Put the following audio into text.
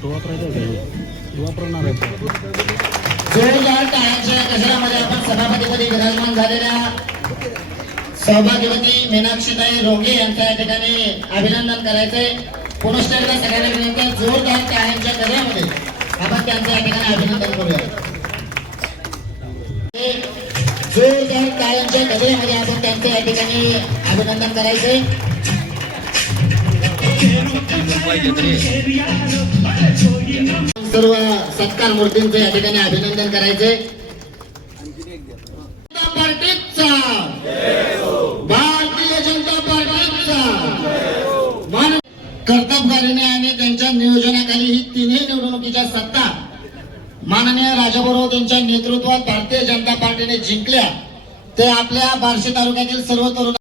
Photo वापरणार आहे. जोरदार टाळ्यांच्या गजरामध्ये आपण सभापतीपदी विराजमान झालेल्या सौभाग्यवती मीनाक्षीताई रोगे यांच्या या ठिकाणी अभिनंदन करायचंय. पुनश्च एकदा सगळ्यांना विनंती आहे, जोरदार टाळ्यांच्या गजरामध्ये आपण त्यांचं या ठिकाणी अभिनंदन करूया. जोरदार टाळ्यांच्या गजरामध्ये आपण त्यांचं या ठिकाणी अभिनंदन करायचंय. सर्व सत्कार मूर्तींचं या ठिकाणी अभिनंदन करायचंय. भारतीय जनता पार्टीचा कर्तबगारीने आणि त्यांच्या नियोजनाखाली ही तिन्ही निवडणुकीच्या सत्ता माननीय राजाभाऊ यांच्या नेतृत्वात भारतीय जनता पार्टीने जिंकल्या. ते आपल्या बार्शी तालुक्यातील सर्व तरुण